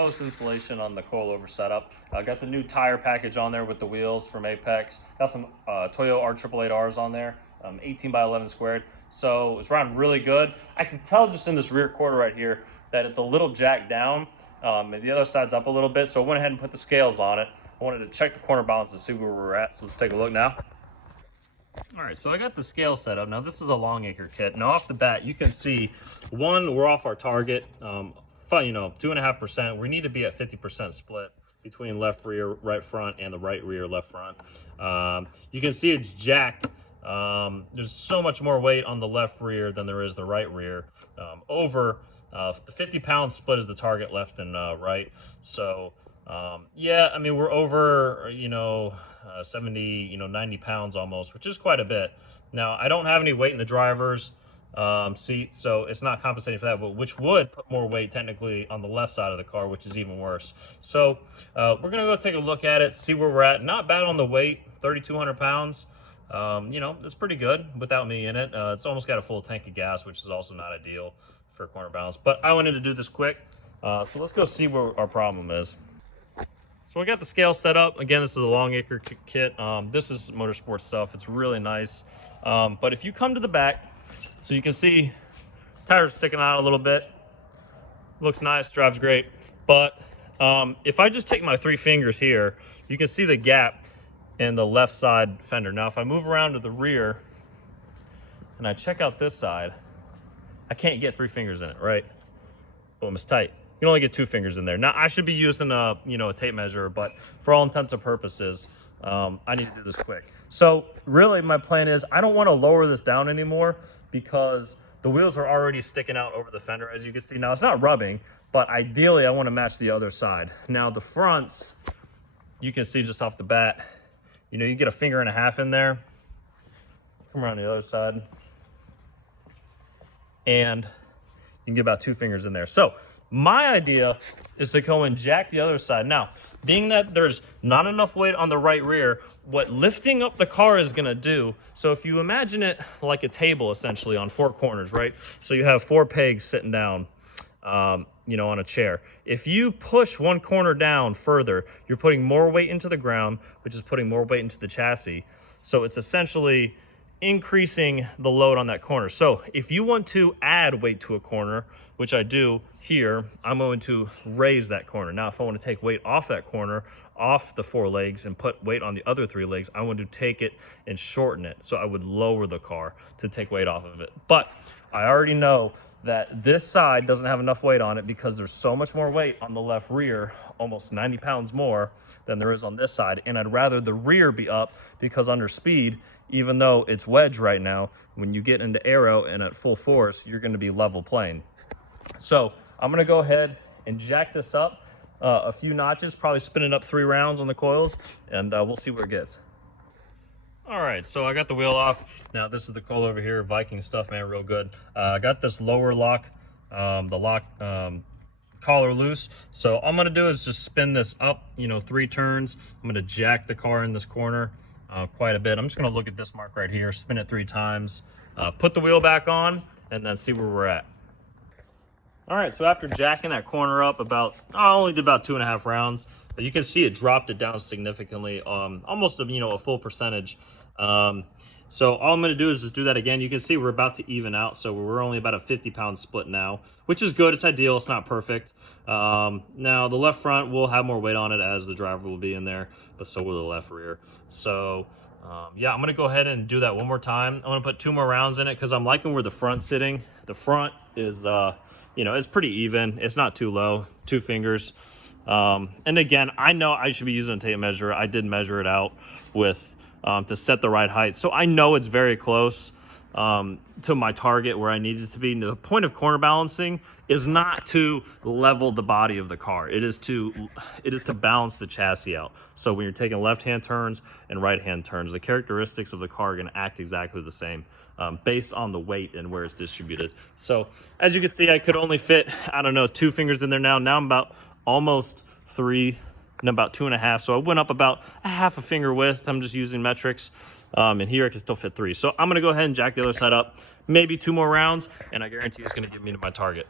post installation on the coilover setup. I got the new tire package on there with the wheels from Apex. Got some Toyo R888Rs on there, 18 by 11 squared. So it's running really good. I can tell just in this rear quarter right here that it's a little jacked down. And the other side's up a little bit, so I went ahead and put the scales on it. I wanted to check the corner balance to see where we're at, so let's take a look now. All right, so I got the scale set up. Now this is a long acre kit. Now off the bat, you can see, one, we're off our target, 2.5%. We need to be at 50% split between left rear, right front, and the right rear, left front. You can see it's jacked. There's so much more weight on the left rear than there is the right rear. The 50-pound split is the target left and right. So yeah, I mean, we're over, 70, 90 pounds almost, which is quite a bit. Now, I don't have any weight in the driver's seat, so it's not compensating for that, but which would put more weight technically on the left side of the car, which is even worse. So we're gonna go take a look at it, see where we're at. Not bad on the weight, 3,200 pounds. It's pretty good without me in it. It's almost got a full tank of gas, which is also not ideal for corner balance, but I wanted to do this quick. So let's go see where our problem is. So we got the scale set up. Again, this is a long acre kit. This is motorsport stuff. It's really nice. But if you come to the back, so you can see tires sticking out a little bit. Looks nice, drives great. But if I just take my 3 fingers here, you can see the gap in the left side fender. Now, if I move around to the rear and I check out this side, I can't get 3 fingers in it, right? Boom, it's tight. You can only get 2 fingers in there. Now, I should be using a tape measure, but for all intents and purposes, I need to do this quick. So really my plan is I don't want to lower this down anymore because the wheels are already sticking out over the fender, as you can see. Now, it's not rubbing, but ideally I want to match the other side. Now, the fronts, you can see just off the bat, you get a 1.5 fingers in there. Come around the other side. And you can get about 2 fingers in there. So my idea is to go and jack the other side. Now, being that there's not enough weight on the right rear, what lifting up the car is gonna do, so if you imagine it like a table essentially on 4 corners, right? So you have 4 pegs sitting down, on a chair. If you push one corner down further, you're putting more weight into the ground, which is putting more weight into the chassis. So it's essentially increasing the load on that corner. So if you want to add weight to a corner, which I do here, I'm going to raise that corner. Now, if I want to take weight off that corner, off the 4 legs and put weight on the other 3 legs, I want to take it and shorten it. So I would lower the car to take weight off of it. But I already know that this side doesn't have enough weight on it because there's so much more weight on the left rear, almost 90 pounds more than there is on this side. And I'd rather the rear be up because under speed, even though it's wedge right now, when you get into aero and at full force, you're going to be level plane. So I'm going to go ahead and jack this up a few notches, probably spin it up 3 rounds on the coils, and we'll see where it gets. All right, so I got the wheel off. Now this is the coilover here, Viking stuff, man, real good. I got this lower lock, the lock collar loose. So all I'm gonna do is just spin this up, 3 turns. I'm gonna jack the car in this corner quite a bit. I'm just gonna look at this mark right here, spin it 3 times, put the wheel back on, and then see where we're at. All right, so after jacking that corner up I only did about 2.5 rounds, but you can see it dropped it down significantly, almost a full percentage. So all I'm gonna do is just do that again. You can see we're about to even out, so we're only about a 50-pound split now, which is good. It's ideal, it's not perfect. Now the left front will have more weight on it as the driver will be in there, but so will the left rear. So yeah, I'm gonna go ahead and do that one more time. I'm gonna put 2 more rounds in it because I'm liking where the front's sitting. The front is, it's pretty even. It's not too low, 2 fingers. And again, I know I should be using a tape measure. I did measure it out with to set the right height. So I know it's very close to my target where I need it to be. The point of corner balancing is not to level the body of the car. It is to balance the chassis out. So when you're taking left-hand turns and right-hand turns, the characteristics of the car are gonna act exactly the same based on the weight and where it's distributed. So as you can see, I could only fit, 2 fingers in there now. Now I'm about almost 3 and about 2.5. So I went up about a 1/2 finger width. I'm just using metrics. And here I can still fit 3. So I'm gonna go ahead and jack the other side up, maybe 2 more rounds, and I guarantee it's gonna get me to my target.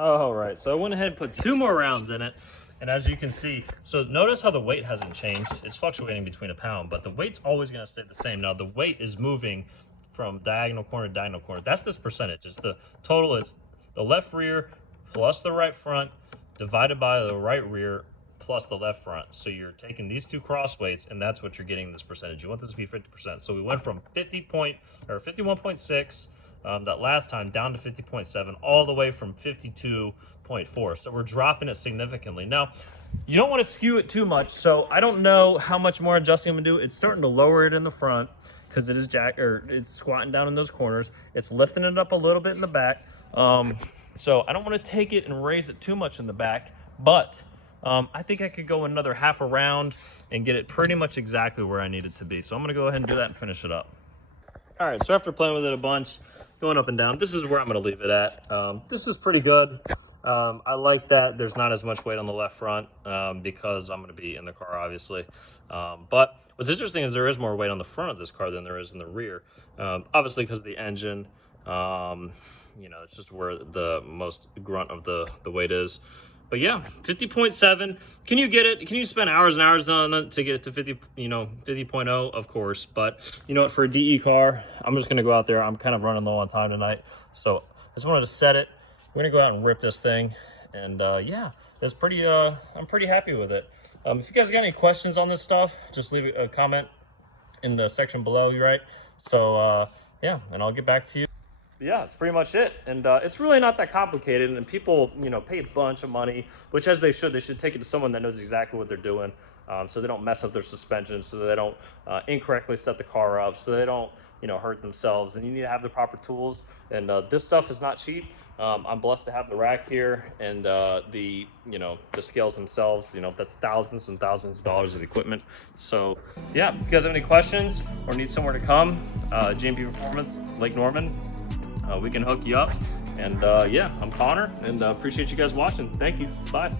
All right, so I went ahead and put 2 more rounds in it. And as you can see, so notice how the weight hasn't changed. It's fluctuating between a pound, but the weight's always gonna stay the same. Now the weight is moving from diagonal corner to diagonal corner. That's this percentage. It's the total, it's the left rear plus the right front divided by the right rear plus the left front. So you're taking these 2 cross weights, and that's what you're getting this percentage. You want this to be 50%. So we went from 51.6 that last time down to 50.7, all the way from 52.4. So we're dropping it significantly. Now, you don't want to skew it too much. So I don't know how much more adjusting I'm gonna do. It's starting to lower it in the front because it is it's squatting down in those corners. It's lifting it up a little bit in the back. So I don't want to take it and raise it too much in the back, but I think I could go another half a round and get it pretty much exactly where I need it to be. So I'm gonna go ahead and do that and finish it up. All right, so after playing with it a bunch, going up and down, this is where I'm gonna leave it at. This is pretty good. I like that there's not as much weight on the left front because I'm gonna be in the car, obviously. But what's interesting is there is more weight on the front of this car than there is in the rear. Obviously because of the engine, you know, it's just where the most grunt of the weight is. But yeah, 50.7. Can you get it? Can you spend hours and hours on it to get it to 50, you know, 50.0? Of course. But you know what, for a DE car, I'm just gonna go out there. I'm kind of running low on time tonight. So I just wanted to set it. We're gonna go out and rip this thing. And yeah, it's pretty, I'm pretty happy with it. If you guys got any questions on this stuff, just leave a comment in the section below, right? So yeah, and I'll get back to you. Yeah, it's pretty much it. And it's really not that complicated. And people, you know, pay a bunch of money, which as they should take it to someone that knows exactly what they're doing. So they don't mess up their suspension, so they don't incorrectly set the car up, so they don't, you know, hurt themselves. And you need to have the proper tools. And this stuff is not cheap. I'm blessed to have the rack here and the, you know, the scales themselves. You know, that's thousands and thousands of dollars of equipment. So yeah, if you guys have any questions or need somewhere to come, G&P Performance, Lake Norman, we can hook you up. And yeah, I'm Connor, and appreciate you guys watching. Thank you. Bye.